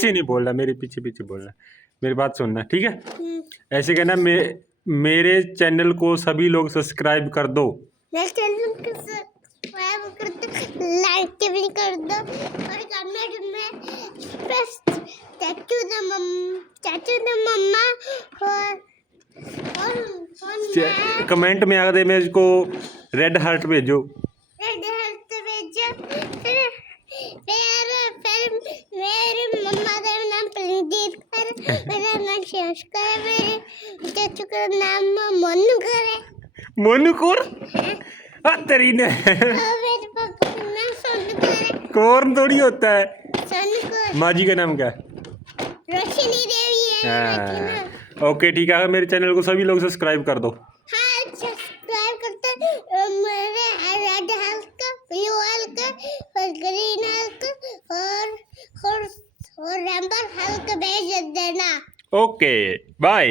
पीछे नहीं बोलना, मेरे पीछे पीछे बोलना, मेरी बात सुनना, ठीक है। ऐसे कहना मेरे चैनल को सभी लोग सब्सक्राइब कर दो। मेरे चैनल को सब्सक्राइब कर दो, लाइक भी कर दो और कमेंट में प्रेस चाचू द मम्मा और कमेंट में आगे मेरे को रेड हार्ट भेजो। रेड हार्ट भेजो। फिर मेरी मम्मा का नाम प्रणजीत कर, मेरा नाम संस्कार, मेरे चाचू का नाम मोनूकर है। मोनूकोर तेरी ने और मेरे पापा का नाम सोनूकर है। कौन थोड़ी होता है। सोनूकर। माँ जी का नाम क्या है? रोशनी देवी है। हाँ ओके ठीक है, मेरे चैनल को सभी लोग सब्सक्राइब कर दो। हाँ सब्सक्राइब करते मेरे रेड हल्क, ब्लू हल्क और ग्रीन हल्क और रेंबर हल्क भेज देना। Okay bye.